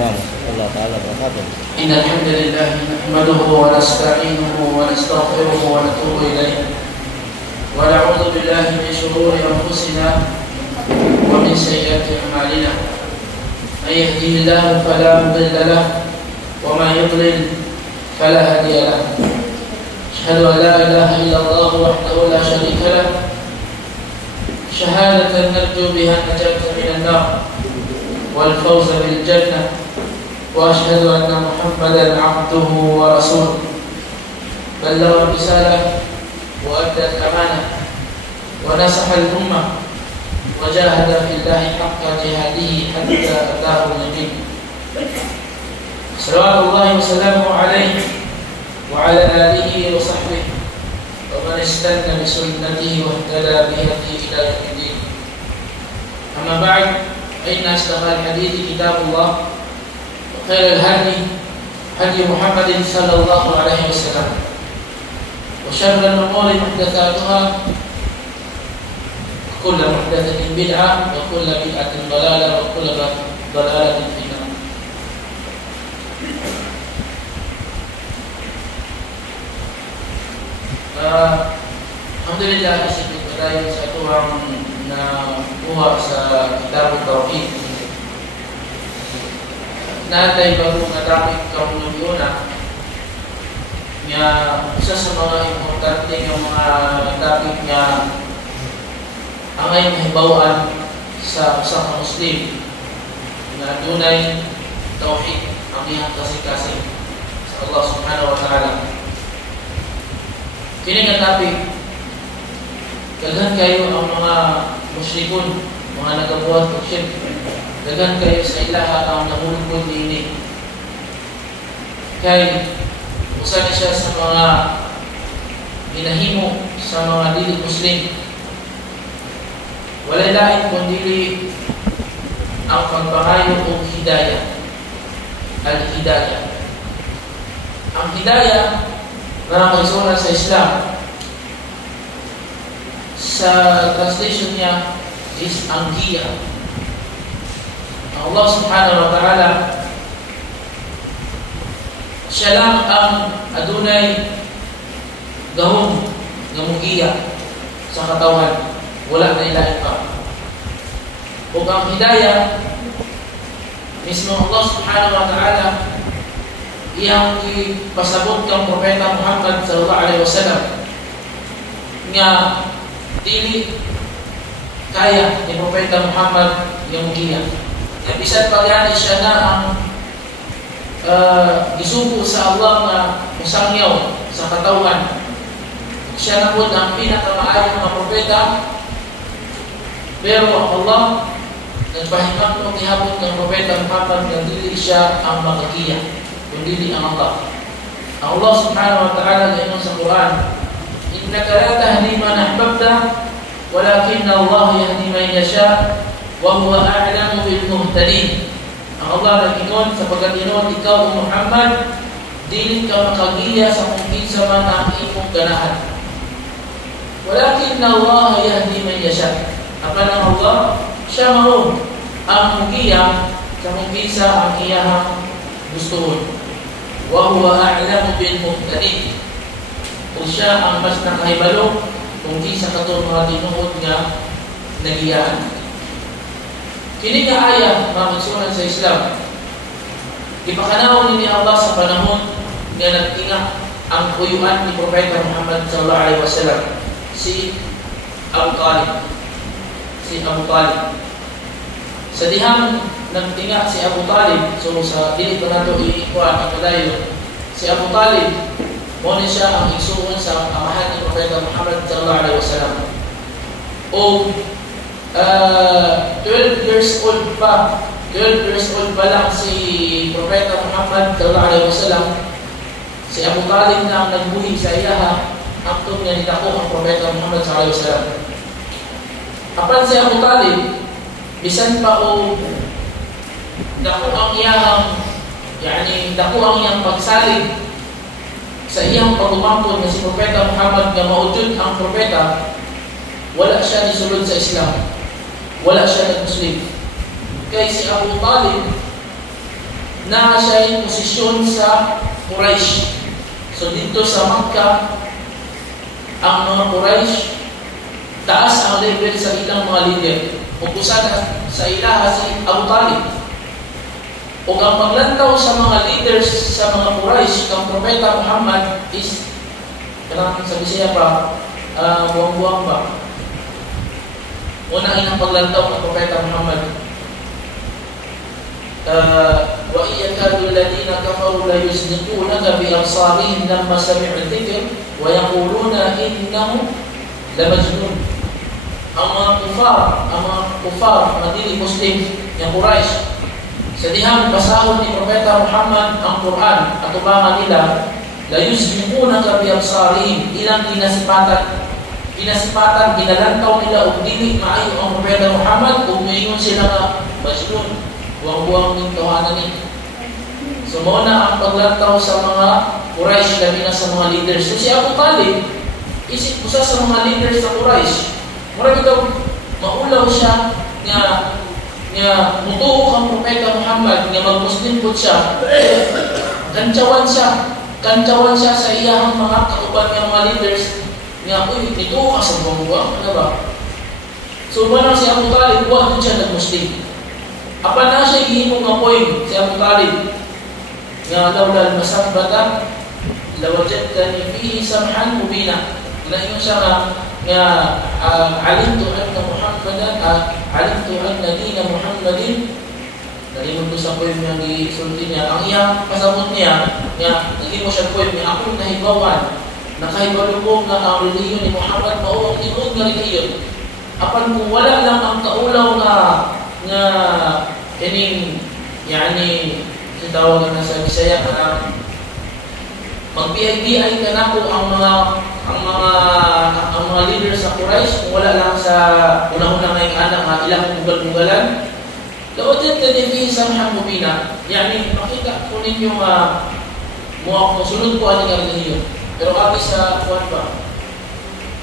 السلام ورحمة الله تعالى وبركاته. إن الحمد لله نحمده ونستعينه ونستغفره ونتوب إليه ونعوذ بالله من شرور أنفسنا ومن سيئات أعمالنا. من يهده الله فلا مضل له ومن يضلل فلا هادي له. أشهد أن لا إله إلا الله وحده لا شريك له شهادة نرجو بها النجاة من النار والفوز بالجنة. وأشهد أن محمدا عبده ورسوله بلغ الرسالة وأدى الأمانة ونصح الأمة وجاهد في الله حق جهاده حتى أتاه اليقين. صلوات الله وسلامه عليه وعلى آله وصحبه ومن استنى بسنته واهتدى بهديه إلى يوم الدين. أما بعد، فإن أصدق الحديث كتاب الله وخير الهدي هدي محمد صلى الله عليه وسلم وشر الأمور محدثاتها وكل محدثة بدعة وكل بدعة ضلالة وكل ضلالة في النار. Alhamdulillah, disebut kedai satu orang buat sa kitab tauhid. Natay bago nga topic karon una. Nga isa sa mga importante nga mga topic nga angay mahibawan sa usa ka Muslim nga dunay tauhid ang iyang kasing-kasing sa Allah Subhanahu wa Ta'ala. Kini nga topic, daghan kayo ang mga musyrikon, mga nagabuhat og shirk. Daghan kayo sa ilaha ang nahulog niini. Kay usa ni siya sa mga ginahimo sa mga dili Muslim. Walay lain kundi ang pagpangayo og hidayah. Al-hidayah. Ang hidayah na kaisuran sa Islam, sa translation niya is ang giya. Allah Subhanahu wa Ta'ala, siya lang ang adunay gahom nga mugiya sa katawan, wala na ilahin pa. Ug ang hidayah mismo Allah Subhanahu wa Ta'ala iyang ipasabot kang Propeta Muhammad sallallahu alaihi wasallam nga dili kaya ni Propeta Muhammad yung mugiya. Bisan pagani siya na ang gisugo sa Allah na musangyaw sa katawan. Siya na po ang pinakamaayong mga propeta. Pero Allah nagpahimak mo tihapon ng Propeta Muhammad na dili siya ang makagiya, kundi ang Allah. Ang Allah Subhanahu wa Ta'ala gayon sa Quran, innaka la tahdi man ahbabta walakinna Allah yahdi man yasha wa huwa a'lamu bil muhtadin. Ang Allah nag-ingon sa pagkatinon, ikaw Muhammad, dili ka makagiya sa kung kinsa man ang imong ganahan. Walakinna Allah yahdi man yasha. Apan ang Allah, siya mao ang mugiya sa kung kinsa ang iyahang gustuhon. Wa huwa a'lamu bil muhtadin. O siya ang mas nakahibalo kung kinsa kato mga tinuod nga nagiyaan. Kini nga aya makasunan sa Islam. Ipakanaw ni Allah sa panahon nga nagtinga ang kuyuan ni Propeta Muhammad sallallahu alaihi wasallam, si Abu Talib. Sa dihang nagtinga si Abu Talib, so sa dili pa nato ikuan ang kadayon, si Abu Talib mo ni siya ang isuon sa amahan ni Propeta Muhammad sallallahu alaihi wasallam. O 12 years old pa lang si Propeta Muhammad sallallahu alaihi wasallam, si Abu Talib na ang nagbuhi sa iyaha hangtod nga nidako ang Propeta Muhammad sallallahu alaihi wasallam. Apan si Abu Talib bisan pa o dako ang iyang pagsalig sa iyang pagumangkon nga si Propeta Muhammad nga maujud ang propeta, wala siya nisulod sa Islam. Wala siya nag-Muslim. Kaya si Abu Talib, na siya'y posisyon sa Quraysh. So dito sa Makkah, ang mga Quraysh, taas ang level sa ilang mga leader. Umpisa na sa ilaha si Abu Talib. O ang paglantaw sa mga leaders sa mga Quraysh, ang Propeta Muhammad is, kanang sabi siya pa, buwang-buwang ba? Una inang paglantaw ng Propeta Muhammad. وَإِنْ يَكَادُ الَّذِينَ كَفَرُوا لَيُزْلِقُونَكَ بِأَبْصَارِهِمْ لَمَّا سَمِعُوا الذِّكْرَ وَيَقُولُونَ إِنَّهُ لَمَجْنُونٌ. Ang mga kufar, mga dili Muslim, ng Quraysh, sa dihang basahon ni Propeta Muhammad ang Quran at ubangan nila, layuzliqunaka biabsarihim, ilang ginasipatan, ginalantaw nila o dili maayo ang Propeta Muhammad kung mayroon sila nga majnun, buwang-buwang ng tawanan ni. So muna ang paglantaw sa mga Quraysh, labi na sa mga leaders. So si Abu Talib, isip usa sa mga leaders sa Quraysh, marami daw maulaw siya nga mutuo kang Propeta Muhammad nga mag-Muslim po siya. Kantsawan siya sa iyang mga kauban ng mga leaders nga, uy, ito ka sa buwang-buwang, ano ba? So manang si Abu Talib, buwan din siya nag-Muslim. Apa na siya ihimong apoy si Abu Talib nga lawlal masabata lawajadtani fihi samhan mubina. Naingon siya nga alimtu anna Muhammadan alimtu anna dina Muhammadin. Nalimod ko sa poem niya gisulti niya. Ang iyang pasabot niya nga naging mo siya poem niya, akong nahibawan nakahibalo ko nga ang reliyon ni Muhammad mao ang tinuod nga reliyon. Apan kung wala lang ang kaulaw nga ining yani sitawag na sa Bisaya kana magbiay-biay ka na po ang mga leaders sa Quraysh kung wala lang sa unang-unang ngayong anak nga ilang mugal-mugalan. Laotin ka din samhang mubina. Yani makita ko ninyo sunod ko ang reliyon. Pero kami sa kuwan ba,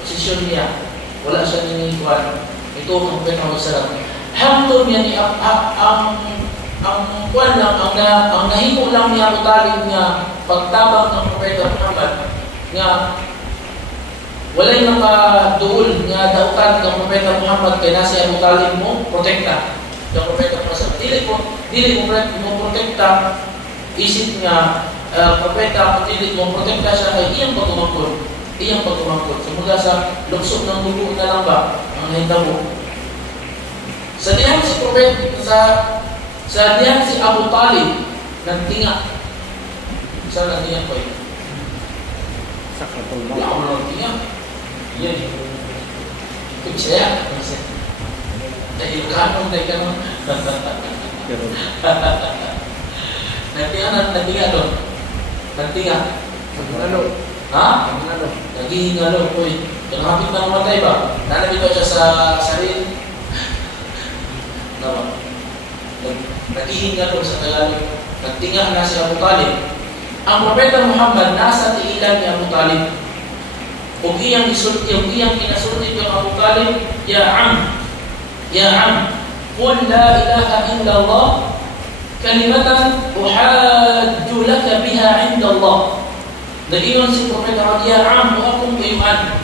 posisyon niya, wala siya nini kuwan. Ito ang Propeta Muhammad. Hangtod niya ni ang kuwan lang, ang nahimo lang niya Abu Talib nga pagtabang ng Propeta Muhammad nga walay nakaduol nga dautan ng Propeta Muhammad kay nasi Abu Talib mo protekta ng Propeta Muhammad. Dili mo protekta isip nga Propeta dili mo protekta siya kay iyang pagtumangkod. Sumula sa luksok ng dugo na lang ba ang nahitabo. Sa diyang si Propeta sa diyang si Abu Talib nagtinga. Saan nagtinga ko eh? Sakatul Wala ako nagtinga. Yan. Ito Bisaya. Dahil kanong nagtinga doon. Nagtinga. Ano? Ha? Ano? Naghihingalo. Uy, kanahapit na namatay ba? Nanabito siya sa sarili. Naman. Naghihingalo sa Tagalog. Nagtinga na si Abu Talib. Ang Propeta Muhammad nasa tiilan ni Abu Talib. Kung iyang kinasulti yung Abu Talib, Ya Am, Qul la ilaha illallah, kalimatan uhadju laka biha inda Allah. Nagingon si Propeta Muhammad, Ya Am, akong kayuan.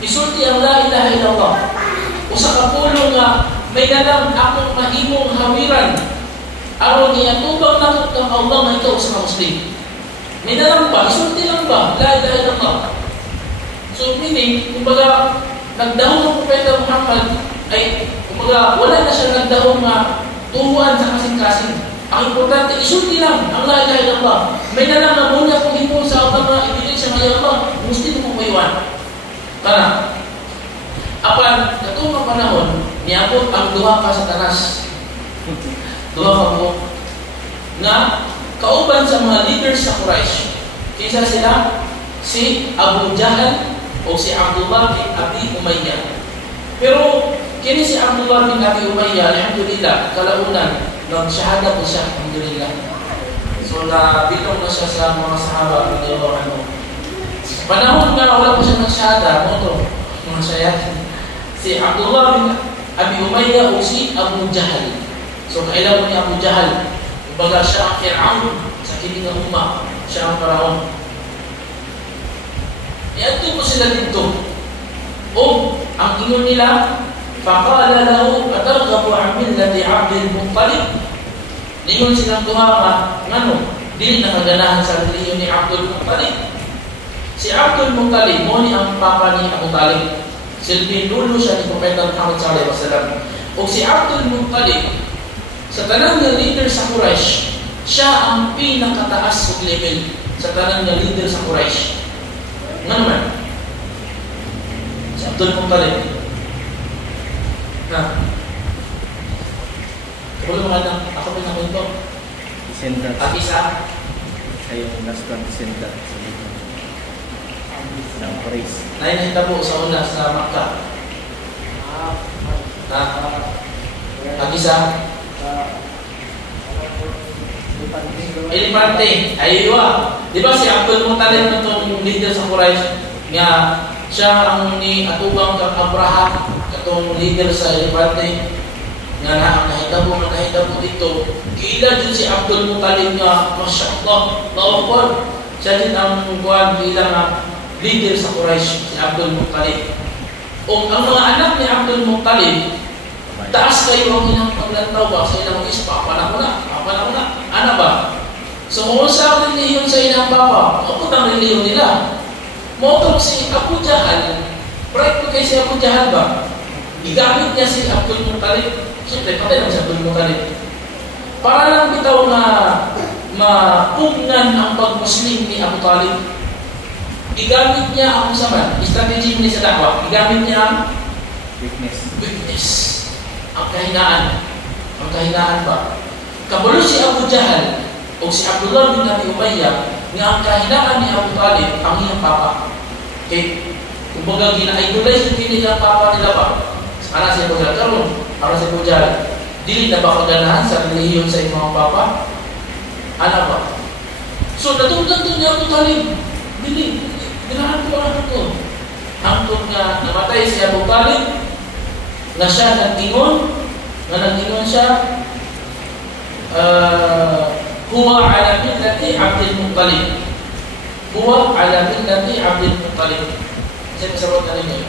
Isulti ang la ilaha illallah. Usa ka pulo nga may dalang akong mahimong hawiran aron iatubang nakot ng Allah na ikaw sa Muslim. May dalang ba? Isulti lang ba? La ilaha illallah. So meaning, kumbaga, nagdahon ng Propeta Muhammad ay, kumbaga, wala na siya nagdahon na turuan sa kasing-kasing. Ang importante, isulti lang ang la ilaha illallah. May dalang na muna kung hipon sa Allah na ibilig sa mga Allah, Muslim mo mayuan. Kana, apan, katong panahon, niabot ang duha ka sa tanas. Duha ka po. Na, kauban sa mga leaders sa Quraysh. Kisa sila, si Abu Jahal o si Abdullah bin Abi Umayyah. Pero, kini si Abdullah bin Abi Umayyah, alhamdulillah, kalaunan, nag-shahada po siya, alhamdulillah. So, nabilong na siya sa mga sahaba, panahon nga, wala po siya nag-shahada, mga sayat. Si Abdullah bin Abi Umayyah o si Abu Jahal. So, kailan po ni Abu Jahal Kumbaga siya ang Fir'aun sa kini nga umma, siya ang Faraon. Iadto ko sila dito. O ang ingon nila, faqala lahu atarghabu an millati Abdul Muttalib. Ningon silang duha ngano, dili nakaganahan sa relihiyon ni Abdul Muttalib. Si Abdul Muttalib mo ni ang papa ni Abu Talib. Silbi dulo siya ni Propeta Muhammad sallallahu alaihi wasallam. O si Abdul Muttalib sa tanang nga leader sa Quraysh, siya ang pinakataas og level sa tanang nga leader sa Quraysh. Nga naman, si Abdul Muttalib. Kulo mga anak, ako pinakwento. Descendant. At isa, Siya yung last one descendant ng Quraysh. nakita po sa una sa Makkah. At isa, Elepante. Aywa. Di ba si Abdul Muttalib itong leader sa Quraysh nga siya ang ni atubang kang Abraham itong leader sa Elepante nga nakahita mo dito. Kila dyan si Abdul Muttalib nga Masya Allah, Allahu. Siya din ang buwan bilang nga leader sa Quraysh, si Abdul Muttalib. O ang mga anak ni Abdul Muttalib, taas kayo ang ilang paglantaw ba sa ilang ispa? Panahon na. Ano ba? So kung sa ang reliyon sa ilang papa, makot ang reliyon nila. Motong si Abu Jahal, bright ko kay si Abu Jahal ba? Igamit niya si Abdul Muttalib. Siyempre, patay naman si Abdul Muttalib. Para lang bitaw na mapugnan ang pag-Muslim ni Abu Talib. Igamit niya ang saman, strategy niya sa dakwa. Igamit niya ang weakness. Ang kahinaan ba? Kabalo si Abu Jahal o si Abdullah bin Abi Umayyah nga ang kahinaan ni Abu Talib ang iyang papa. Okay? Kumbaga gina-idolize yung nilang papa nila ba? Para sa Abu Jahal karon, para sa Abu Jahal, dili na ba kaganahan sa relihiyon sa imong papa? Ano ba? So natunggan to ni Abu Talib. Dili, ganahan ko. Hangtod nga namatay si Abu Talib, na siya nagtingon siya, huwa ala millati Abdul Muttalib. Huwa ala millati Abdul Muttalib. Saya sabot na ninyo.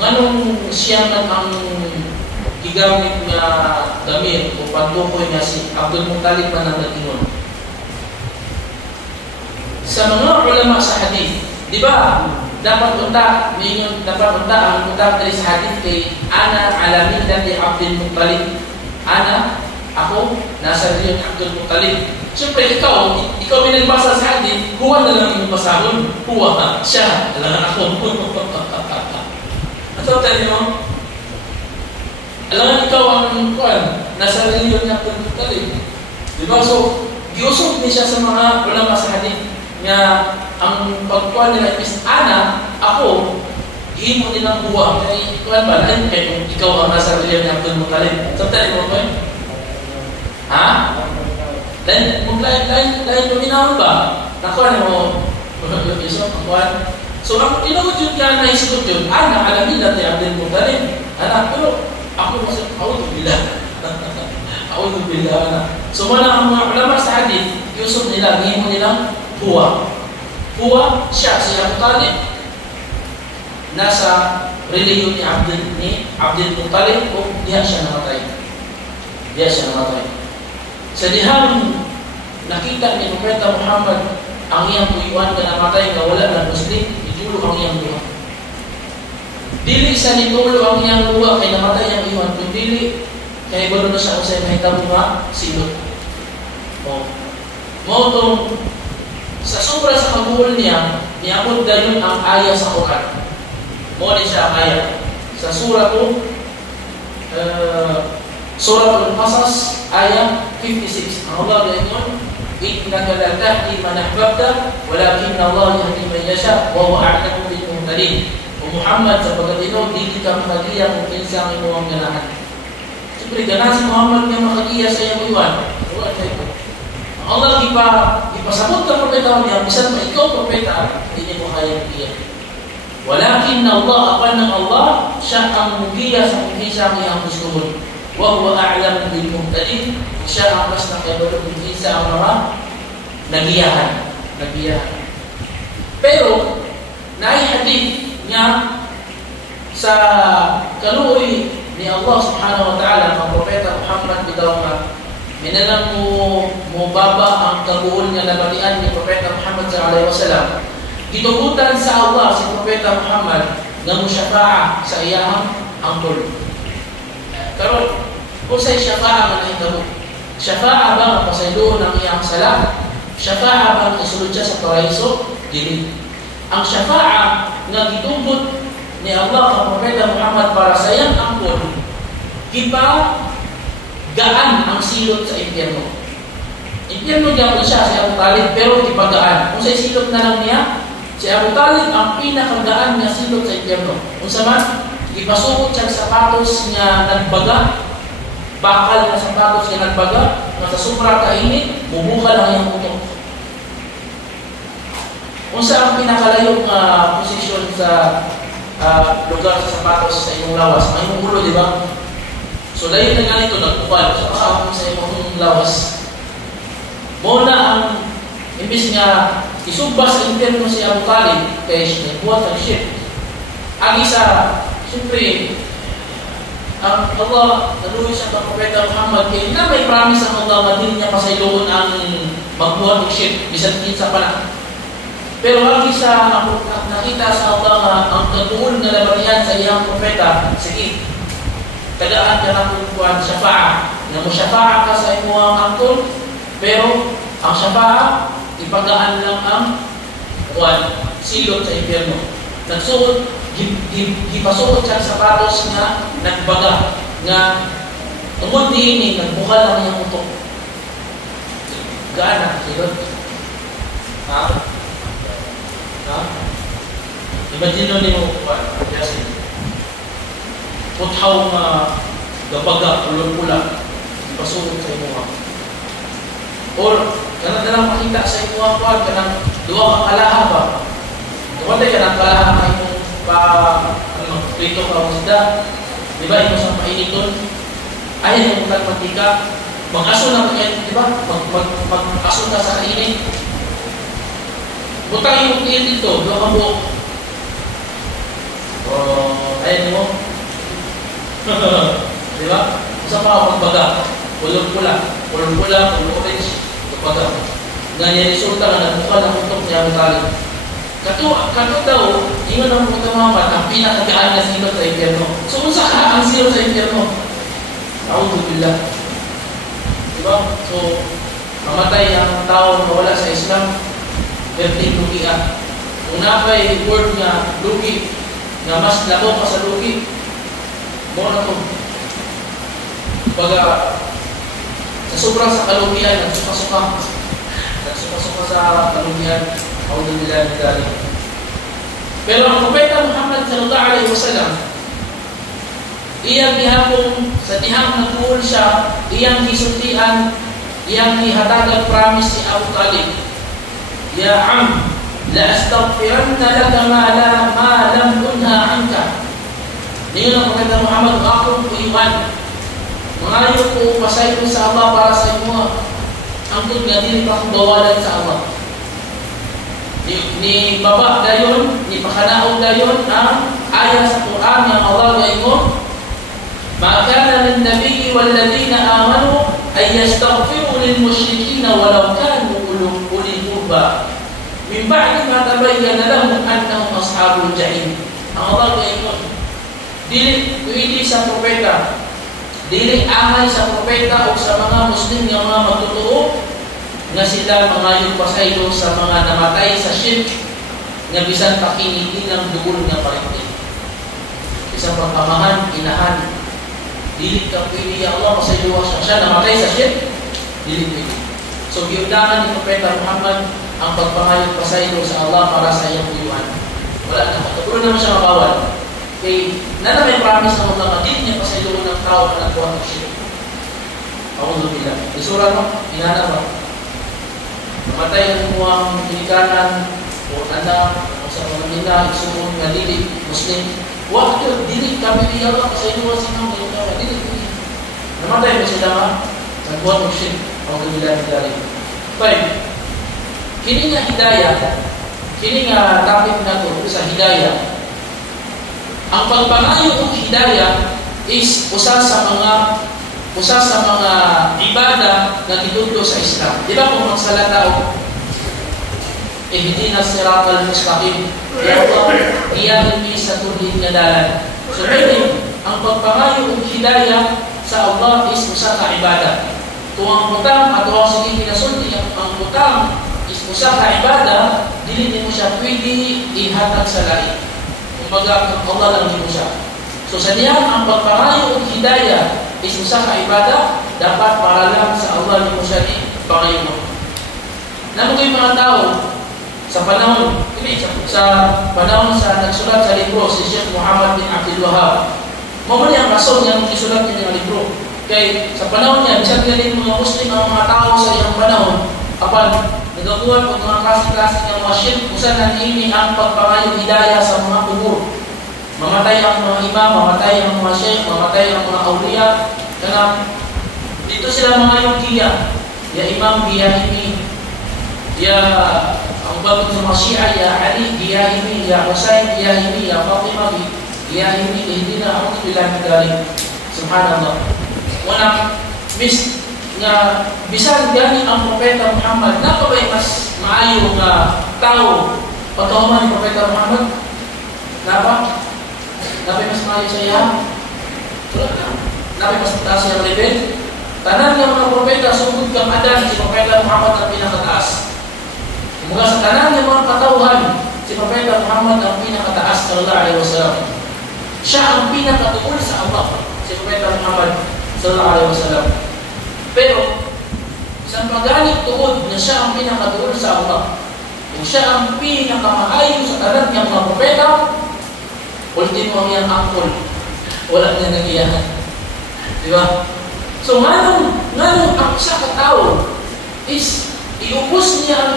Nganong siya man ang gigamit nga damir o pantukoy nga si Abdul Muttalib man ang nagtingon. Sa mga ulama sa hadith, di ba? Dapat unta ang unta dari sa hadith kay ana ala millati Abdul Muttalib. Ako nasa reliyon ni Abdul Muttalib. Siyempre ikaw may nagbasa sa hadith, huwa na lang yung basahon. Huwa siya, alangan ako. Ano tayo mo? Alangan ikaw ang nasa reliyon ni Abdul Muttalib. Diba? So, giusog niya siya sa mga ulama sa hadith nga ang pagkuhan nila is ako, ihimo nilang buwa. Kaya kuhan ba? Lain kayo kung ikaw ang nasa reliyon ni Abdul Muttalib. Samtali mo ko ha? Lain luminawan ba? Nakuha mo iso, nakuha. So, ang inawad yun kaya naisipot yun, alamin natin Abdul Muttalib. Pero ako masip, A'udhu billah. So, ang mga ulama sa hadith, yusuf nila, ihimo nilang huwa siya, si Abu Talib nasa reliyon ni Abdul Muttalib o diha siya namatay. Sa dihang nakita ni Propeta Muhammad ang iyang tuyuan na namatay na wala ng Muslim, itulo ang iyang luha. Dili sa nitulo ang iyang luha kay namatay ang iwan, kung dili kay gulo na siya usay mahitabo nga silot. Motong sa sobra sa kabuhol niya, niabot gayon ang aya sa Quran. Muli siya ang aya. Sa Suratul Qasas, aya 56. Ang Allah gayon, innaka la tahdi man ahbabta, walakinna Allah yahdi man yasha, wa huwa a'lamu bil muhtadin. O Muhammad, sa pagkatino, dili ka makagiya kung kinsa ang inyong ganahan. Siyempre, ganahan si Muhammad nga makagiya sa iyong iwan. Wala tayo. Allah ipasabot ka propeta niya, bisan mo ikaw propeta, hindi mo kaya iyan. Walakin Allah, apan ng Allah, siya ang mugiya sa mugisya ang iyang gustuhon. Wa huwa a'lam bil muhtadin, siya ang mas nakabalo sa ang mga nagiyahan. Pero naihadid niya sa kaluoy ni Allah subhanahu wa ta'ala ang propeta Muhammad bitaw nga minalang mo baba ang kabuon nga nabalian ni propeta Muhammad sallallahu alaihi wasallam. Gitugutan sa Allah si propeta Muhammad nga musyafa'a sa iyang angkol. Karon kung sa syafa'a man ay tabo. Syafa'a ba ang pasayloon ng iyang sala? Syafa'a ba ang isulod siya sa paraiso? Dili. Ang syafa'a nga gitugot ni Allah ang propeta Muhammad para sa iyang angkol, gipa gaan ang silot sa impyerno. Impyerno gyapon siya si Abu Talib, pero gipagaan. Kung sa silot na lang niya, si Abu Talib ang pinakagaan nga silot sa impyerno. Kung sa man, ipasukot siya sapatos niya nagbaga, bakal na sapatos niya nagbaga, nga sa supra kainit, bubukal ang iyang utok. Kung sa ang pinakalayong posisyon sa lugar sa sapatos sa inyong lawas, may ulo, di ba? So, layo na ganito, nagpupal sa kasama sa inyong lawas. Muna ang imbis nga isubas sa impyerno si Abu Talib kay buhat ang ship. Ang isa, siyempre, ang Allah, naluwi siya ng propeta Muhammad kaya na may promise ang Allah, madili niya pasayloon ang magbuhat ng ship, bisan sa panahon. Pero ang isa nakita sa Allah nga ang katuon na labarihan sa iyang propeta, sige, tagaan ka na kung syafa'a, na mo syafa'a ka sa iyong angkol, pero ang syafa'a, ipagaan lang ang silot sa impyerno. Nagsuot, gipasuot siya sa sapatos nga nagbaga, nga tungod din nagbukal ang iyang utok. Gaan na, silot. Imagine ni mo kasi puthaw nga gabaga pulong-pula ipasuot sa imo. Or kanang makita sa imo kuan kanang duha ka kalaha ba. Wala kanang kalaha kay mo pa prito ka usda. Di ba imo sa painiton? Ay mo kag matika. Mag-aso na kay di ba? Mag-aso na sa kainin. Butang yung tiyan dito, duha ka buok. Ayun mo. Di ba? Sa mga pagbaga, pulong-pula, pulong-orange, pagbaga. Ganyan resulta na nagmukha ng utok niya Abu Talib. Kato daw, ingon ang mga Muhammad, ang pinakagaan na silot sa impyerno. So, kung saka ang silot sa impyerno? A'udzubillah. Di ba? So, mamatay ang tao na wala sa Islam, berting lugian. Kung napay word nga lugi, na mas labo pa sa lugi, mo na ito. Baga, sa sobrang sa kalugian, nagsuka-suka sa kalugian, A'udzubillah min dzalik. Pero ang propeta Muhammad sallallahu alaihi wasallam, iyang gihapon sa dihang nagbuol siya, iyang gisultian, iyang gihatagan promise si Abu Talib. Ya am, la astaghfiranna laka ma lam unha anka. Niyon ang propeta Muhammad, akong kuiwan. Mangayo ko pasayon sa Allah para sa imo. Ang nga dili pa bawalan sa Allah. Ni baba dayon, ni pakanaog dayon ang ayat sa Quran yang Allah gaingon, "Ma kana lin nabiyyi wal ladina amanu ay yastaghfiru lil musyrikeen walau kanu uli qurba min ba'di ma tabayyana lahum annahum ashabul jahim." Ang Allah gaingon, dili sa propeta, dili angay sa propeta o sa mga Muslim nga mga matutuo nga sila mangayong pasaylo sa mga namatay sa shirk nga bisan pakinitin ng dugol nga parintin. Isang pagkamahan, inahan, dili ka pwede ya Allah pasaylo siya namatay sa shirk, dili pwede. So giundangan ni Propeta Muhammad ang pagpangayong pasaylo sa Allah para sa iyang tuyuan. Wala na, matapuro naman siya mabawal. Kay na may promise na mga dili niya pasaylo ng tao na nagbuhat ng shirk. A'udzubillah. Isura mo, inana ba? Namatay ang muwang kinikanan o anak o sa mga nila, isuong nga dili, Muslim, wakil, dili kami niya Allah, kasi inuwa sa mga dili. Namatay mo sila nga, nagbuhat mo shirk, ang kamilang dali. Fine. Kini nga hidayah, kini nga topic na to sa hidayah. Ang pagpangayo ng hidayah is usa sa mga ibada na gituto sa Islam. Di ba kung magsalata ihdina siratal mustaqim, ya Allah, iyahin sa tulid nga dalan. So meaning, ang pagpangayo ng hidayah sa Allah is usa ka ibada. Kung ang butang at ang sige pinasulti, ang butang is usa ka ibada, dili mo siya pwede ihatag sa lain. Kumbaga, Allah lang mo siya. So sa diyan, ang pagpangayo ng hidayah is usa ka ibada, dapat para lang sa Allah ni mo siya ni pangayo mo. Namo kay mga tao sa panahon sa nagsulat sa libro si Sheikh Muhammad bin Abdul Wahhab. Mao ang rason niya ng isulat niya ng libro. Kay sa panahon niya, bisag galing mga Muslim ang mga tao sa iyang panahon, apan nagakuha og mga klase-klase ng mga shirk, usa na niini ang pagpangayo hidayah sa mga kubur. Mamatay ang mga imam, mamatay ang mga sheikh, mamatay ang mga awliya. Kana dito sila mga yukiya, ya Imam Biyahimi, ya Abu Bakar bin Masyiah, ya Ali Biyahimi, ya Husain Biyahimi, ya Fatimah Biyahimi, ihdina a'udzu billahi min dzalik. Subhanallah. Wana bis nga bisan gani ang propeta Muhammad, napabay mas maayo nga tao pagkahuman ni propeta Muhammad. Napa mas maayo sa iya? Nabi mas taas yang level. Tanan ng mga propeta sugod kang adan si propeta Muhammad ang pinakataas. Mula sa tanan ng mga katauhan, si propeta Muhammad ang pinakataas sallallahu alaihi wasallam. Siya ang pinakatuol sa Allah, si propeta Muhammad sallallahu alaihi wasallam. Pero sa pagganit tuod na siya ang pinakatuol sa Allah, kung siya ang pinakamaayo sa tanan ng mga propeta, ultimo ang iyang angkol, wala niya nagiyahan. Diba? So, nganong ang isa ka tao is iubos niya ang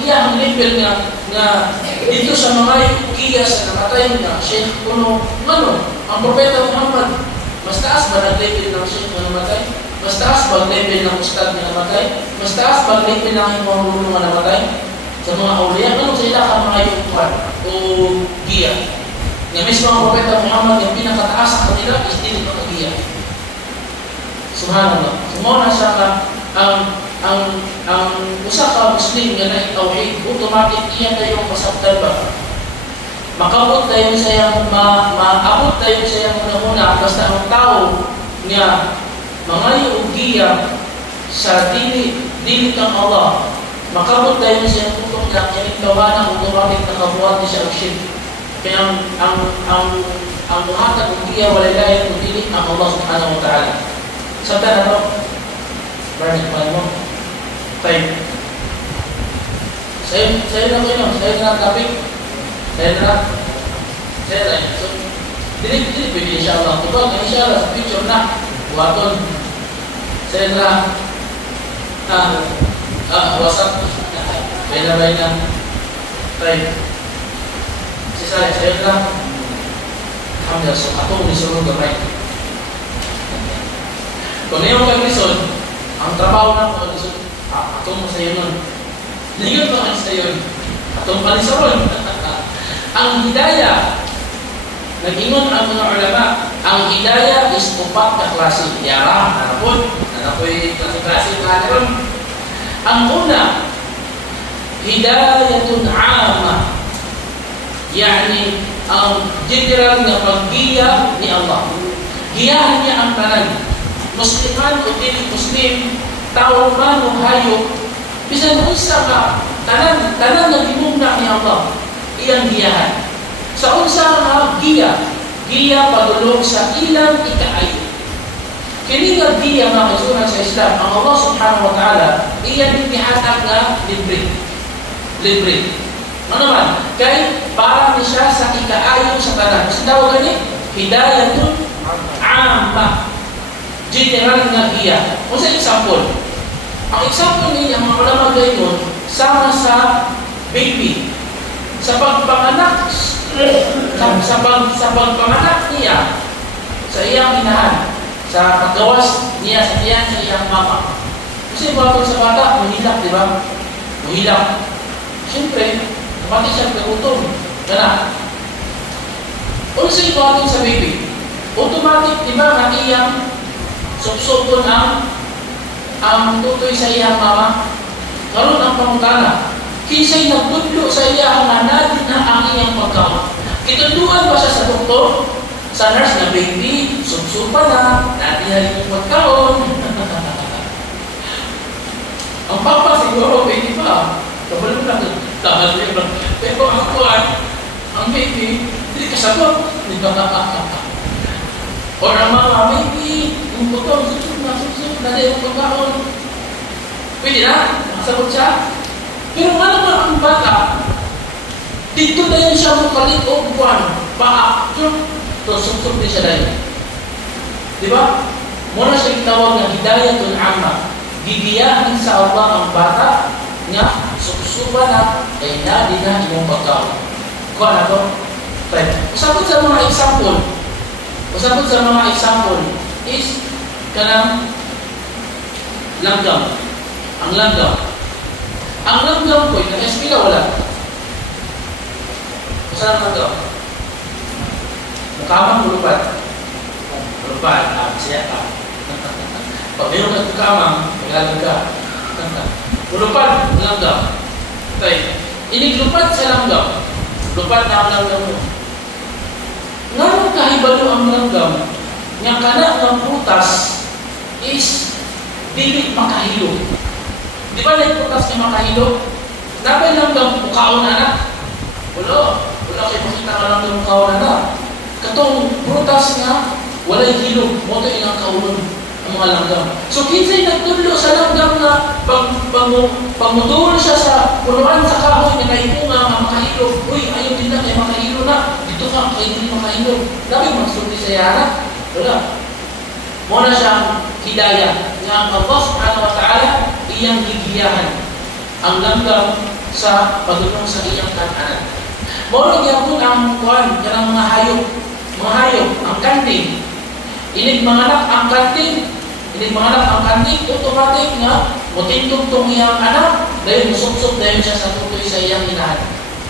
iyang level nga dito sa mga kiyas na namatay na Sheikh Kuno. Ang propeta Muhammad, mas taas ba nag-level ng Sheikh na namatay? Mas taas ba level ng Ustad na namatay? Mas taas ba level ng ibang lulong na namatay? Sa mga awliya, anong sila ka mga yukuan o giya? Nga mismo ang propeta Muhammad yung pinakataas sa kanila is dili makagiya. Subhanallah. Sumuna siya ka ang usa ka Muslim nga naitawhid, automatic iya kayong masabtan ba? Makabot tayo sa iyang maabot tayo sa iyang una-una basta ang tao niya mangayo og giya sa dili kang Allah. Makabot tayo sa iyang tutok na kanyang tawanan, automatic nakabuhat siya og shirk. Kaya ang buhatag ng giya walay lain kundi ang Allah subhanahu wa ta'ala. Sabta na to? Bernie, paano mo? Tayo. Sa'yo na ko yun. Sa'yo na topic. Sa'yo na. So, dili pwede insyaAllah. Ito, insyaAllah sa picture na. Buhaton. Sa'yo na. Wasak. Bay na. Tayo. Saya bilang, alhamdulillah, so atong disuruh gamay. Kung ngayon kang lison, ang trabaho na ko lison, atong mo sa yun. Ngayon ko ang sa yun, atong palisaron. Ang hidayah, nag-ingon ang mga ulama, ang hidayah is upat na klase. Yara, nanapoy klase na ron. Ang una, hidayatun amah. Yani ang general na paggiya ni Allah. Giyahan niya ang tanan. Musliman o dili Muslim, tao man o hayop, bisan unsa ka, tanan na gimugna ni Allah, iyang giyahan. Sa unsa nga giya padulong sa ilang ikaayo. Kini nga giya mga kaisunan sa Islam, ang Allah subhanahu wa ta'ala, iyang gihatag nga libre. Ano naman? Kaya para siya sa ikaayo sa tanan. Kasi tawag gani, hidayatun amma. General nga giya. Kung sa example, ang example niya, mga ulama gayon, sama sa baby. Sa pagpanganak, sa pagpanganak niya, sa iyang inahan, sa paggawas niya sa tiyan sa iyang mama. Kasi bago sa bata, mahilak, di ba? Mahilak. Siyempre, pati siya nagutom. Gana. Kung sa'yo bago sa baby, automatic, di ba, na iyang subsubon ang tutoy sa iyang mama. Karoon ang pangutana. Kinsa'y nagtudlo sa iyang manad na ang iyang pagkaon. Kitudluan ba siya sa doktor? Sa nurse na baby, subsuba na, natihan yung pagkaon. Ang papa siguro, baby pa. Kabalo na, tagal rin ba? Pero ako ang baby, hindi kasagot. Di ba o ang mga baby, yung putong, susub na yung pagkaon. Pwede na, nakasagot siya. Pero ano ba ang bata? Dito na yun siya mukalit o buwan, paa, to susub din siya dahil. Di ba? Muna siya itawag na hidayatul amma. Gigiyahin sa Allah ang bata nga susuba na ay nadi na imong pagkaon. Kung ano to? Usapot sa mga example is kanang langgam. Ang langgam ko, nag-espila wala. Saan ang langgam? Mukamang mulupad. Siya ka. Pag mayroon ka mukamang, magalang ka. Mulupad, langgam. Okay. Iniglupad sa langgam. Lupad na ang langgam mo. Ngayon kahibalo ang langgam, nga kana ng prutas is dili makahilo. Di ba na prutas nga makahilo? Dapat langgam mukaon na. Wala kayo makita ka lang ng mukaon na. Katong prutas nga, walay hilo. Moto ilang kaunon ang mga langgam. So kinsay nagtudlo sa langgam na pagmudul siya sa punuan sa kahoy na naipunga nga makahilo. Uy, ayaw din na kayo makahilo na. Dito ka, kayo din makahilo. Dapat magsulti sa yara. Wala. Muna siyang hidayah nga Allah subhanahu wa ta'ala iyang gigiyahan ang langgam sa pagdulong sa iyang kananan. Muna gyapon ang kuan kanang mga hayop, ang kanding. Inig manganak ang kanding, automatic nga motindog tong iyang anak, dahil musubsob dahil siya sa tutoy sa iyang inahan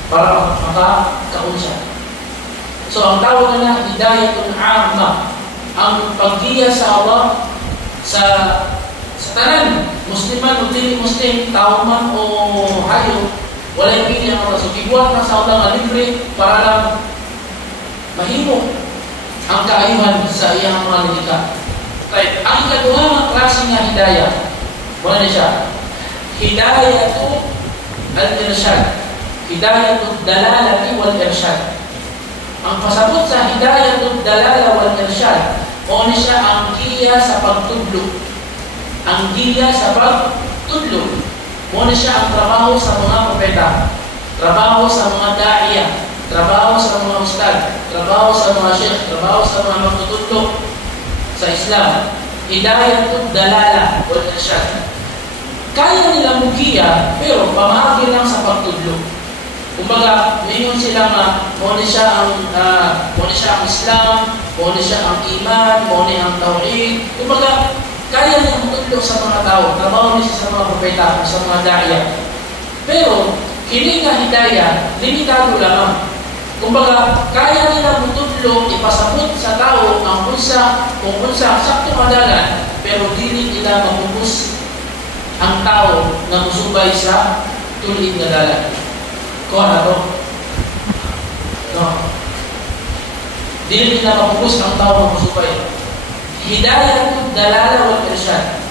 para makakaon siya. So ang tawag na hidayatul amma, ang paggiya sa Allah sa tanan, musliman o dili muslim, tao man o hayop, walay pili ang Allah. So gibuhat na sa Allah nga libre para lang mahimo ang kaayuhan sa iyang mga likha. Right. Ang ikaduha ng klase nga hidayah, wala na siya. Hidayatu al-irsyad. Hidayatu dalalati wal-irsyad. Ang pasabot sa hidayatu dalala wal-irsyad, o na siya ang giya sa pagtudlo. Ang giya sa pagtudlo. O na siya ang trabaho sa mga propeta, trabaho sa mga da'iyah, trabaho sa mga ustad, trabaho sa mga syekh, trabaho sa mga magtutudlo sa Islam. Hidayatul dalala wal irsyad. Kaya nila mugiya, pero pamahagi lang sa pagtudlo. Kumbaga, ngayon sila nga, muna siya ang Islam, muna siya ang iman, muna ang tawhid. Kumbaga, kaya niya magtudlo sa mga tao, trabaho niya sa mga propeta, sa mga da'iyah. Pero, hindi nga hidayah, limitado lamang. Kumbaga, kaya nila mutudlo, ipasabot sa tao ang kung unsa sakto madalan, pero dili nila mapupus ang tao na musubay sa tulid na dalan. Kung ano to? No. Dili nila mapupus ang tao na musubay. Hidayah dalala wal irsyad.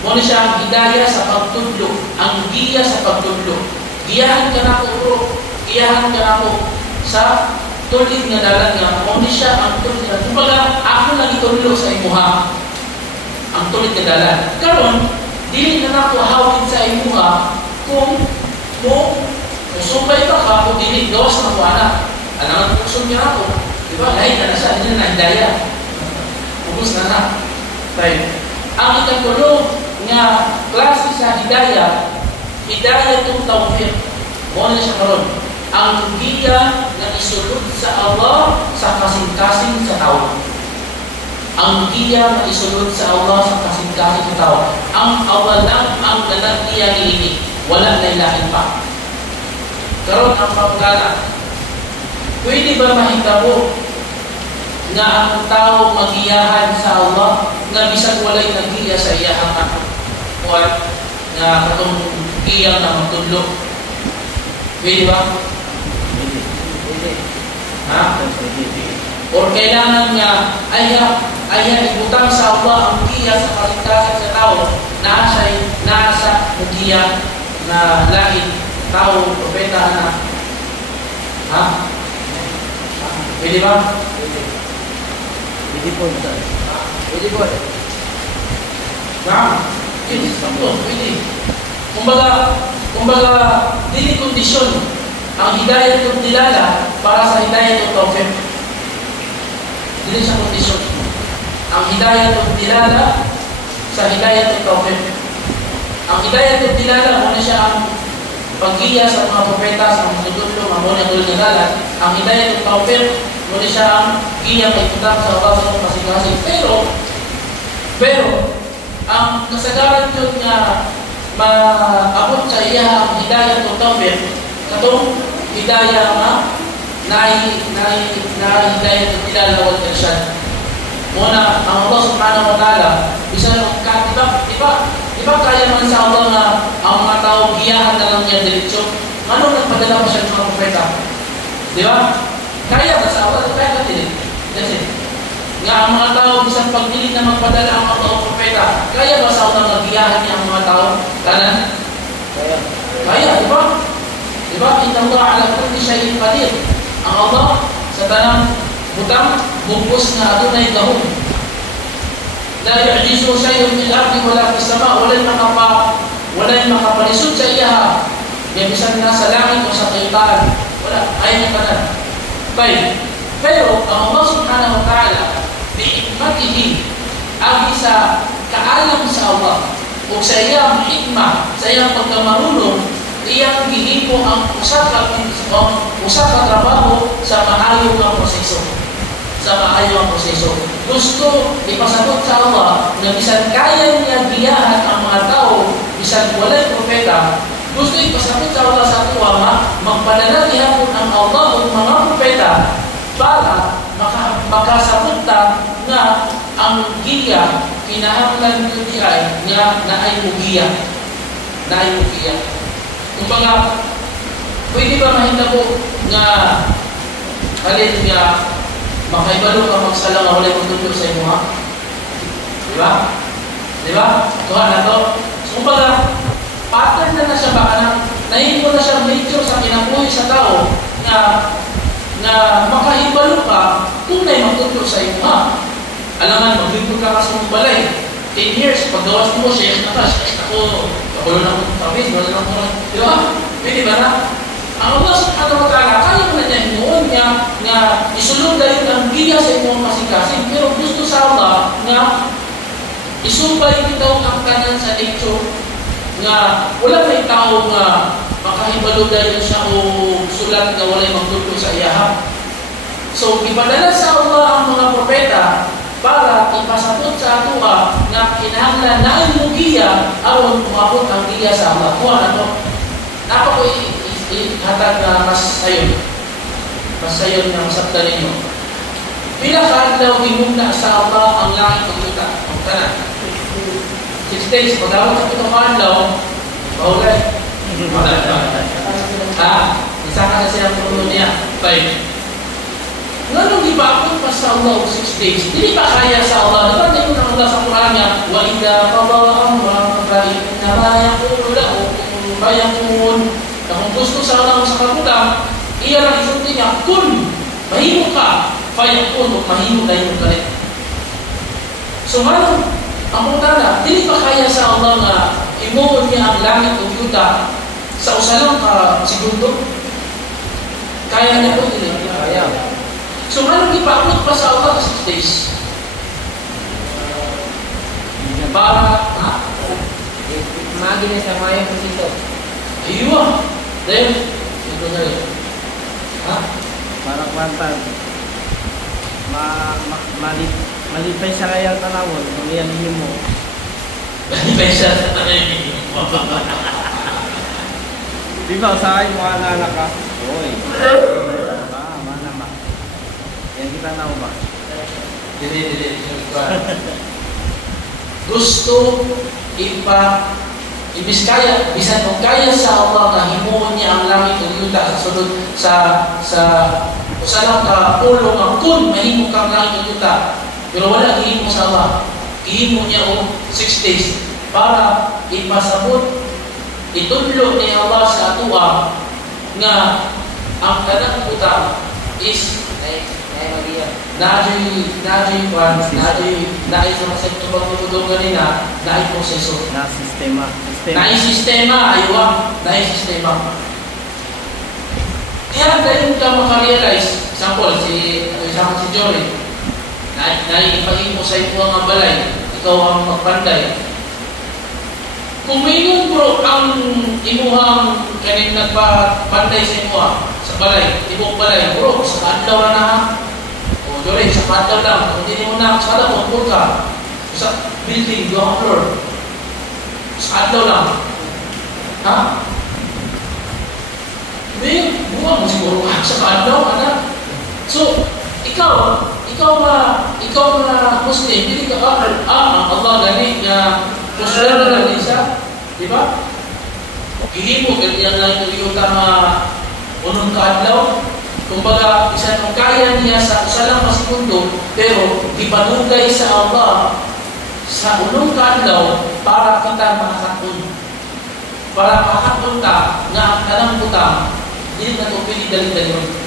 Muna siya ang hidayah sa pagtudlo, ang giya sa pagtudlo. Giyahan ka na ko, giyahan ka na ko sa tulid nga dalan nga, muna siya ang tulid nga. Kumbaga, ako lang itulilo sa imuha ang tulid nga dalan. Karon, dili na nako hawid sa imuha kung sumbay pa ka, kung dili gawas na ko anak. Anak ang puso niya ako. Diba? Lahat na siya, hindi na hidayah. Ubus na na. Right. Ang ikatulong nga klase sa hidayah, hidayah itong tawfiq. Muna siya karon. Ang giya na isulod sa Allah sa kasing-kasing sa tao. Ang giya na isulod sa Allah sa kasing-kasing sa tao. Ang Allah lang ang ganang giya ini. Wala na ilahin pa. Karon ang pagkala. Pwede ba mahitabo na ang tao magiyahan sa Allah na bisag walay nagiya sa iyahang kuwan na katong giya na magtudlo? Pwede ba? Ha? Or kailangan nga ayaw ibutang sa Allah ang giya sa kaligtasan sa tao nasa giya na langit tao, propeta na. Ha? Pwede ba? Pwede po. Pwede po. Pwede. Sakto, pwede. Kumbaga, dili kondisyon ang hidayah ng dilala para sa hidayah ng tawfiq. Dili sa kondisyon. Ang hidayah ng dilala sa hidayah ng tawfiq. Ang hidayah ng dilala muna siya ang paggiya sa mga propeta sa mga tutulong, mga muna tulad ng dalat. Ang hidayah ng tawfiq muna siya ang giya kay tutang sa Allah sa mga kasing-kasing. Pero ang kasagaran yun nga maabot sa iya ang hidayah ng tawfiq katong hidayah nga na hidayah ng dilala wal irsyad. Muna ang Allah subhanahu wa ta'ala bisa di ba kaya man sa Allah na ang mga tao giyahan na lang niya diretsyo? Ano nagpadala pa siya ng mga propeta? Di ba? Kaya ba sa Allah? Kaya ka din. Kasi nga ang mga tao bisang pagdilig na magpadala ang mga propeta, kaya ba sa Allah magiyahan niya ang mga tao? Kanan? Kaya, di ba? Di ba? Inna Allah ala kulli shay'in qadir. Ang Allah sa tanang butang bugos na adunay gahom. La yu'jizu shay'un fil ardi wala fis sama' wala makapalisod sa iya. Yan bisan na sa langit o sa kaitaan. Wala ay kanan. Pero ang Allah subhanahu wa ta'ala bi-hikmatihi agi sa kaalam sa Allah o sa iyang hikmah, sa iyang pagkamarunong, iyang gihipo ang usa ka trabaho sa maayo nga proseso. Gusto ipasabot sa Allah na bisan kaya niya giyahan ang mga tao, bisan walay propeta, gusto ipasabot sa Allah sa tuwa magpadala gihapon ang Allah o mga propeta para makasabot ta nga ang giya kinahanglan ko diay nga naay mugiya. Kumbaga, pwede ba mahitabo nga halin nga makaibalo ka magsala nga walay magtulog sa imo ha? Di ba? Tuha na to. So, kumbaga, pattern na siya baka na nahimo na siya nature sa kinabuhi sa tao na makaibalo ka tunay magtulog sa imo ha? Alangan, maglingkod ka sa mong balay. 10 years, paggawas mo, sheikh na ka, sheikh ako, kabulo na akong kapit, wala na akong, di ba? Pwede ba na? Ang Allah subhanahu wa ta'ala, kaya mo na niya hinuon niya nga isulong dahil ang giya sa imong kasing-kasing, pero gusto sa Allah nga isumpay bitaw ang kanan sa nature nga wala may tao nga makahibalo dahil siya o sulat nga walay magtulog sa iyaha. So, ipadala sa Allah ang mga propeta para ipasabot sa atua na kinahanglan na ang mugiya aron umabot ang giya sa Allah. Kuha na to. Napa ko ihatag na masayon na masabda ninyo. Pila kaadlaw gimugna sa Allah ang langit ng yuta. Ang tanan. 6 days, pag-awag sa pitong kaadlaw, mahulay. Isa ka sa silang puno niya. 5. Nganong ibakot pa sa Allah 6 days? Hindi pa kaya sa Allah. Nabantin mo ng Allah sa Quran niya, وَإِذَا قَضَى أَمْرًا فَإِنَّمَا يَقُولُ لَهُ كُن فَيَكُونُ. Na kung gusto sa Allah sa kagulang, iya lang isunti niya, kun, mahimo ka, fayakun, mahimo na yung galit. So manong, ang putana, hindi pa kaya sa Allah nga imuon niya ang langit o yuta sa usalang ka segundo? Kaya niya po, hindi niya kaya. So, anong ipakot pa sa Allah 6 days? Para, Magi na sa mayo po dito. ayun. Dahil, Ito sa'yo. Ha? Para kwantan. Malipay siya kayang tanawon. Kung yan mo. Malipay siya sa tanay. Di ba, usahay mo anak ka? Uy. Mana ma. Yan kita na ba? Dili. Gusto ibis kaya, bisan kung kaya sa Allah na himuon niya ang langit ug yuta sa sulod sa usa lang ka pulong ang kun mahimo kang langit ug yuta. Pero wala gihimo sa Allah. Gihimo niya og 6 days para ipasabot itudlo ni Allah sa atuwa nga ang kanang utang is Naji sa masakit ko pagtutulong kanina, naay proseso. Naay sistema, aywa, naay sistema. Kaya dahil ka makarealize, example, si Jory, naay ipahimo sa ito ang balay, ikaw ang magpanday. Kung mayroon bro, ang imuhang kanin nagpapanday sa imuha, sa balay, ibong balay, bro, sa adlaw na Jory, sa padlaw lang. Kung hindi mo na sa padlaw, kung ka sa building, ground floor. Sa adlaw lang. Ha? Hindi, buwan mo siguro sa padlaw, anak. So, ikaw na Muslim, hindi ka Allah gani na Muslim na isa. Diba? Ihimo, ganyan lang ito yung tama unong kaadlaw. Kumbaga, isa ng kaya niya sa isa lang pasikundo, pero ipanugay sa Allah sa unong kadlaw para kita makakatun. Para makakatun ka nga ang kanang utang, hindi na ito pili dali-dali.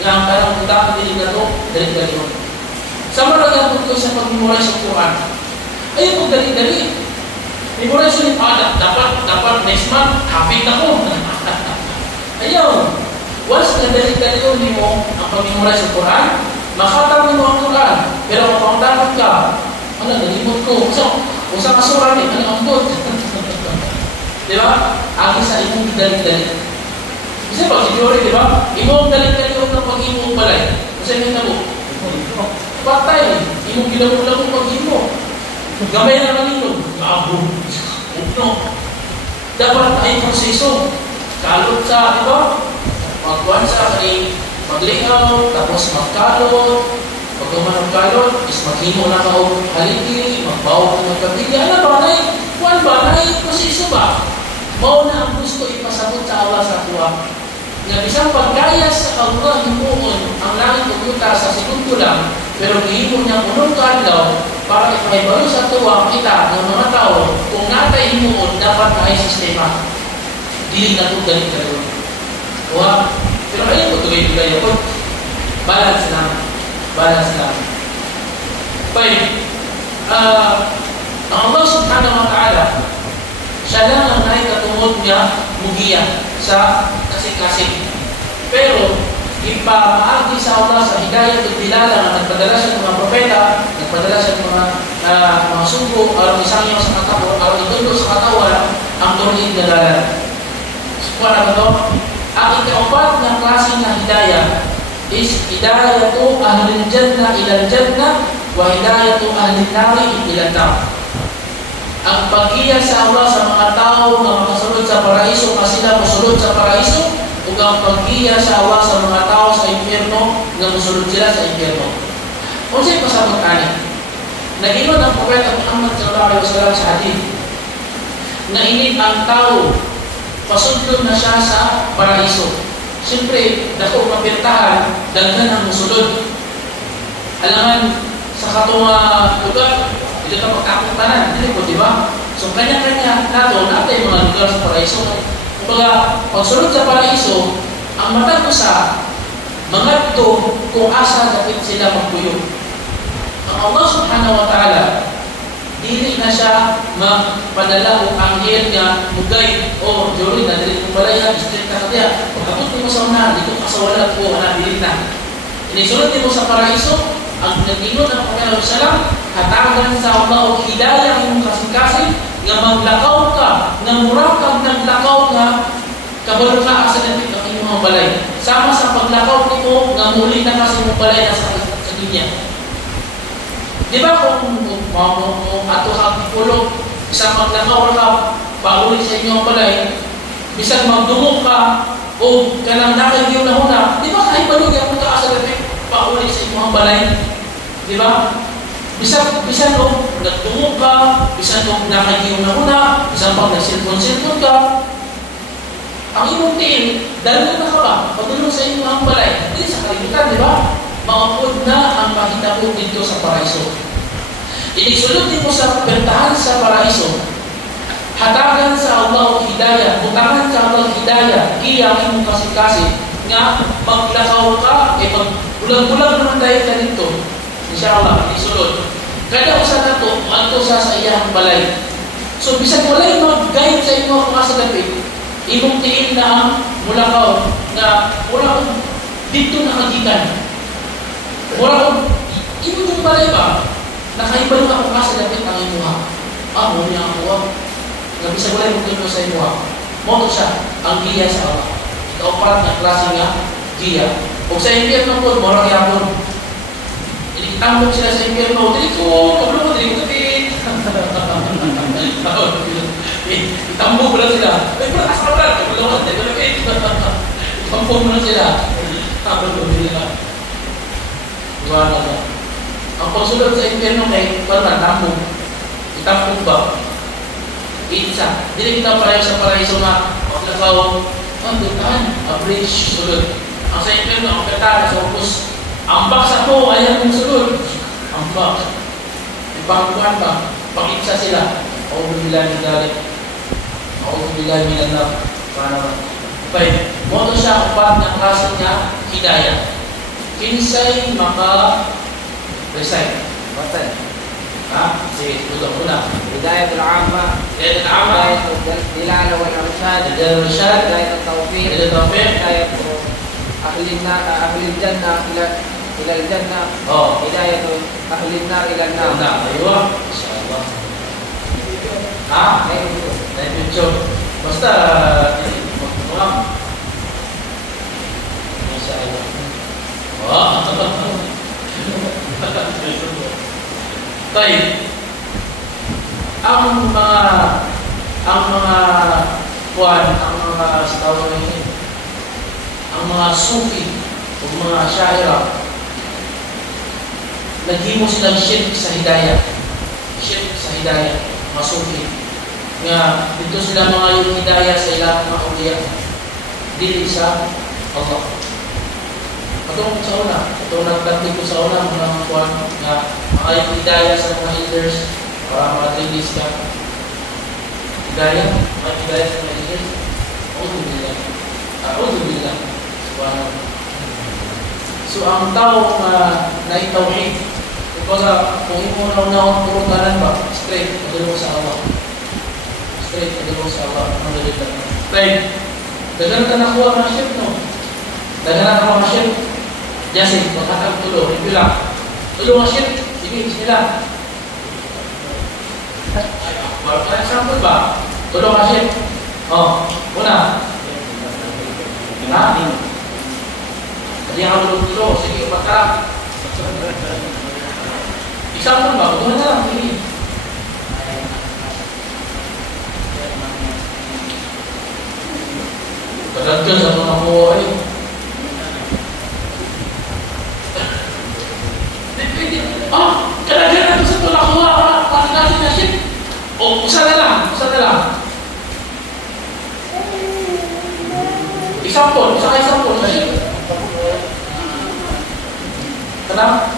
Nga ang kanang utang, hindi na ito dali-dali. Sama lang ko sa pag-memorize sa Quran. Ayun po dali-dali. Memorize ulit, dapat next month, hafid na ko. Ayaw. Once na dali-dali mo ang pag-memorize sa Quran, makatawin mo ang Quran. Pero kung dapat ka, nalimot ko. Kung sa kasura ni, ang bot. Di ba? Agi sa imong dali-dali. Kasi pag si Jory, di ba? Imong dali-dali ang pag-imong balay. Kasi may nabo. Patay. Imong gilaw-law pag-imo. Gamay na manilog. Abo. No. Dapat ay proseso. Kalot sa, di ba? Magkuhan sa kani, maglingaw, tapos magkalot. Pag magkalot, is maghimo na ka o haligi, magbaw ka ng kapilya. Ano ba na kuhan ba na proseso ba? Mao na ang gusto ipasabot sa Allah sa tuwa. Nga bisang pagkaya sa Allah himuon ang langit ug yuta sa segundo lang, pero gihimo niya unong kadlaw para ipahibalo sa tuwa kita ng mga tao kung natay himuon dapat na ay sistema. Dili na ito galit-galit. Wah, pero ayun po tugay-tugay ako. Balance lang. Baik. Ang Allah subhanahu wa ta'ala, siya lang ang naikatungod niya mugiya sa kasing-kasing. Pero, ipamaagi sa Allah sa hidayah at dilala na nagpadala siya ng mga propeta, nagpadala siya ng mga sugo, araw isang yung sa katawan, araw itulo sa katawan, ang tuloy na dalan. Para ba ito? Ang ikaupat na klase ng hidayah is hidayatu ahlil jannah ilal jannah wa hidayatu ahlil nari ilal nar. Ang paghiya sa Allah sa mga tao na makasulod sa paraiso kasi sila musulod sa paraiso ug ang paghiya sa Allah sa mga tao sa impyerno na musulod sila sa impyerno. Unsay pasabot ani? Nagingon ang propeta Muhammad sallallahu alaihi wasallam sa hadith na init ang tao pasudlod na siya sa paraiso. Siyempre, dako mapirtahan, daghan ang musulod. Alangan sa katong lugar, dito na magkakuntanan, dili po, di ba? So, kanya-kanya nato, natay mga lugar sa paraiso. Kumbaga, pagsulod sa paraiso, ang mata ko sa mga ito kung asa dapat sila magpuyo. Ang Allah subhanahu wa ta'ala, dili na siya magpadala o anghel nga mugay o Jory na dili ko balaya district ka kaya pagkabot mo sa una dito ka sa wala ko ana bilit na inisulod mo sa paraiso ang nagingon ang Propeta sallam hatagan sa Allah o hidayah imong kasing-kasing nga maglakaw ka nga murakag naglakaw nga kabalo ka sa natin ang inyong mga balay. Sama sa paglakaw nito, nga muli na kasi mong balay na sa linya. Di ba kung ato sa pulong, isang paglakaw ka, paulit sa inyong balay, bisag magdumog ka, o kanang nakagyaw na huna, di ba kahit balog yung ka sa natin, paulit sa inyong balay? Di ba? Bisan o nagdumog ka, bisan o nakagyaw na huna, bisan pag nagsilpon-silpon ka, ang imong tiin, dahil na ka ba? Pagdulong sa inyong ang balay, hindi sa kalimutan, di ba? Maupod na ang makita mo dito sa paraiso. Inisulod din mo sa pertahan sa paraiso, hatagan sa Allah hidayah, butangan sa Allah hidayah, kiyang imong kasi-kasi, nga maglakaw ka, bulag-bulag naman tayo ka dito. Inshallah, inisulod. Kada usa na to, ato sa iyang balay. So, bisag walay mag-guide sa inyong mga kasagapi, imong tiin na ang mulakaw na mula kong dito nakagikan. Mula kong imong balay ba? Nakaibalo ako ka sa dapit ang imuha. Mo niya ang kuha. Nabisa walay mong ito sa imuha. Moto siya, ang giya sa Allah. Kaupat na klase nga, giya. Kung sa impyerno po, morang yapon. Inikitambok sila sa impyerno. Dili ko, kablo mo, dili ko kapit. Itambok mo lang sila. Ay, parang asawalan. Kablo mo, dili ko kapit. Itambok mo lang sila. Kablo mo nila. Iwana ka. Ang pagsulod sa impyerno kay parang tambok. Itambok ba? Isa. Dili kita pareho sa paraiso na maglakaw. Ang dutaan. Average sulod. Ang sa impyerno, ang pertara sa upos. Ang baksa ko, ayaw mong sulod. Ang bak. Ipangkuhan ba? Pakitsa sila. Auzubillah min dalik. Auzubillah min Allah. Paano? Okay. Moto siya upat ng klase niya, hidayah. Kinsay maka-recite. Batal. Sige, tutok muna. Hidayah al-amma. Hidayah al-amma. Dilala wal irsyad. Hidayah al-irsyad. Hidayah al-tawfiq. Hidayah al-tawfiq. Hidayah ahlil jannah ila al-jannah. Hidayah ahlil nar ila an-nar. Aywa. Insyaallah. Naik video. Basta Insyaallah. Baik. Ang mga tawag ini, ang mga sufi o mga syaira, naghimo silang shirk sa hidayah. Shirk sa hidayah, mga sufi. Nga, dito sila mga yung hidayah sa ilang mga uliya. Dili sa Allah. Katong sa una, katong nagkanti ko sa una, mga kuwan, nga mga yung hidayah sa mga leaders, para mga trainees ka. Hidayah, mga hidayah sa mga leaders. A'udzubillah. Subhanallah. So, ang tao na naitawid, kung imo na turuganan ba, straight, madulong sa Allah. Straight, madulong sa Allah. Alhamdulillah. Straight. Dagan ka nakuha ng ship, no? Dagan na nakuha ng ship. Jasin, magkatag tulo. Review lang. Tulo ng ship. Sige, bismillah. For example ba? Tulo ng ship. Una. Hindi ako tulo. Sige, magkarap. Example ba? Tulo na lang. Sige. Kadagdag sa mga buhay. Kadagdag na ito sa ito nakuha. Kasi na shit. Usa na lang. Example. Isa ka example. Shit. Kenapa?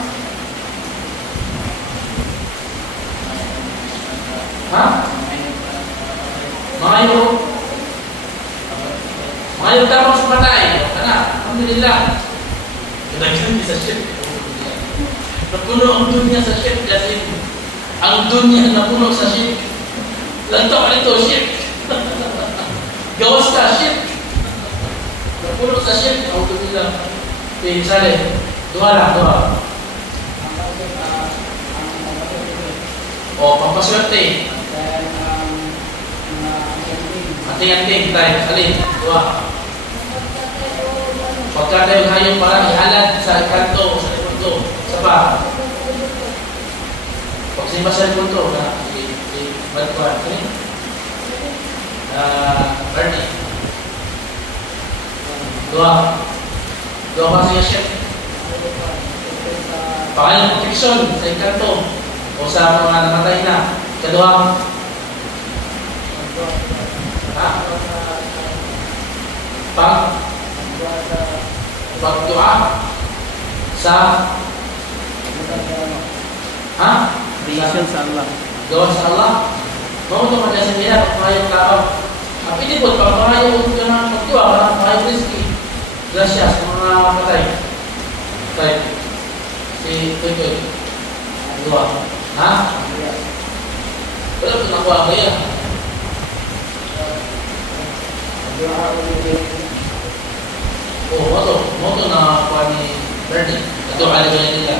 Ngayon tamang sumatay. Alhamdulillah. Kadagdag sa shit. Napuno ang dunia sa shit kasi ang dunia napuno sa shit. Lantaw ito shit. Gawas ka shit. Napuno sa shit. Alhamdulillah. Misalnya, doa. Pampaswerte. Anting-anting tayo. Alin? Dua. Pagka tayo hayong parang ihalad sa kanto, sa likod to. Isa pa. Pag simba sa likod to, na i-balkuhan. Alin? Bernie. Dua. Dua pa siya chef. Pangalang proteksyon sa kanto o sa mga namatay na. Kedua. Pagdoa sa Creation sa Allah. doa sa Allah. Mau tu pada saya pengayuh kapal. Tapi ini buat pengayuh untuk yang berdoa karena pengayuh rezeki. Gracias mga patay. Baik. Si Tutoy. Doa. Wala po nakuha ko yan. Moto na kuha ni Bernie. Ito alagay nila.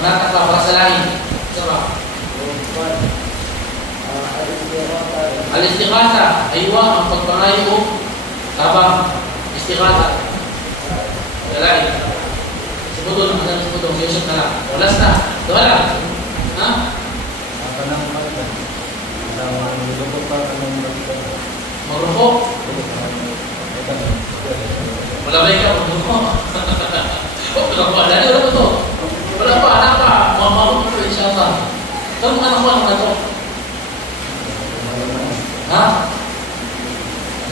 Manata ka para sa lain. Sama. Al-istighatha. Aywa ang pagpangayo habang istighatha. Lain. Sebutun Yusuf na lang. Walas na. Doa lang. Merukuk. Malabay ka merukuk. Berapa ada ni orang tu? Berapa anak apa? Mau tu insyaAllah. Kamu anak apa tu?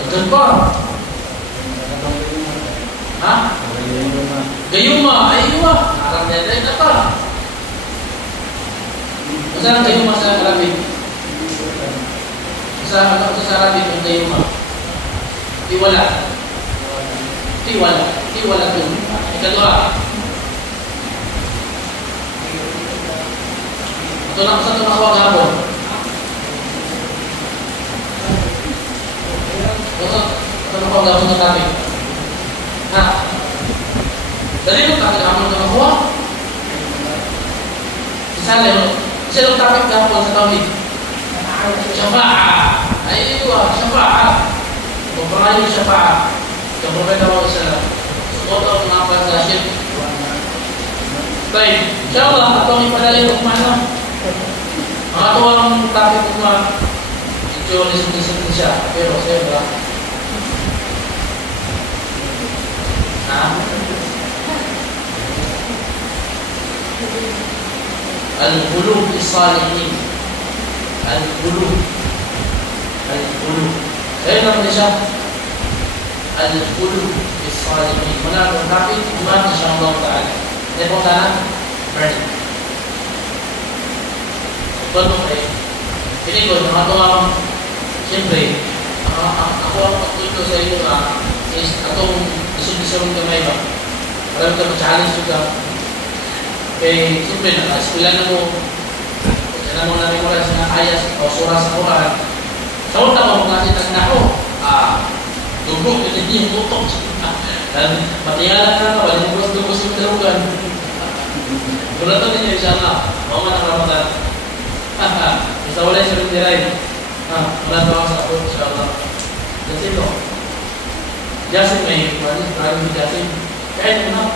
Kenapa? Gayuma, ayuh. Arab dia ada apa? Misalnya gayuma sa Arabic. Sa Arabic ang gayuma. Tiwala tu. Ikadua. Ito na sa tumawag hapon. Ito tumawag hapon ng topic. Dari itu tak ada amal dengan kuah. Misalnya, saya topik hapon sa tauhid. Syafa'ah. Ayuh, syafa'ah. Memperayai syafa'ah. Yang berbeda dengan Islam. Sekolah mengapa syirk. Baik, insyaAllah atau ibadah itu mana? Atau orang topik cuma jual di Indonesia. Pero saya berapa? Al-qulub as-salihin. Al-qulub. Saya nak baca Al-qulub as-salihin. Mana tapi cuma insya-Allah taala. Ini bukan berarti. Betul tak? Ini kau nak tahu siyempre ako itu sa iyo is atong isun-isun kamay ba. Para ka ma-challenge ka. Kaya siyempre na-eskwela na mo na mo na-memorize na ayat o surah sa Quran. Sa una mo kasi tagnaho, dugog ito yung tutok. Dan matiyalan na wala yung dugos yung darugan. Bulatan ninyo insyaAllah. Mga man ang Ramadan. Isa wala yung sarong diray. Wala tawa sa ako insyaAllah. That's it o. Jasin may maraming Jasin. Kahit ano,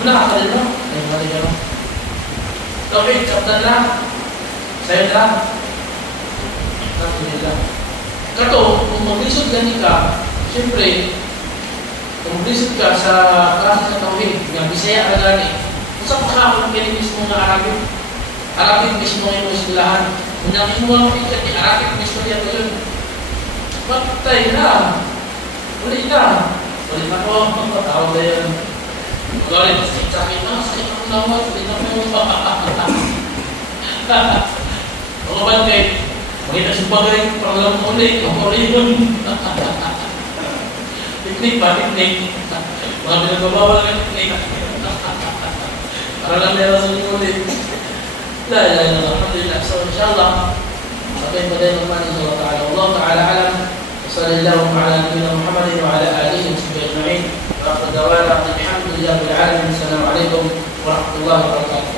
muna ka rin no? Ay, mali ka no? Tawid, kaptan lang. Sayo lang. Kaptan lang. Kato, kung maglisod gani ka, siyempre, kung maglisod ka sa klase sa tawid, ng Bisaya ka gani, kung sa pakakon kini mismo nga Arabic, Arabic mismo yung isilahan. Kung nakin mo ang pikat ni Arabic mismo yan ko yun. Magtay na. Ulit na. Ulit na ko, magpatawag na yan. Magalit, sabi na, sa ikang nawat, ulit na ko. Mga bantay, makita siya bagay, parang ulit, ulit yun. Piknik pa, piknik. Mga pinagpapawal ng piknik. Para lang meron sa ulit. La ilaha illallah, alhamdulillah. So insyaAllah, sampai pada yang bermanfaat insyaAllah ta'ala. Allah ta'ala alam. Sallallahu ala nabiyina Muhammadin wa ala alihi wa sahbihi ajma'in. Wa akhir dawana, alhamdulillah bil alamin. Assalamualaikum warahmatullahi wabarakatuh.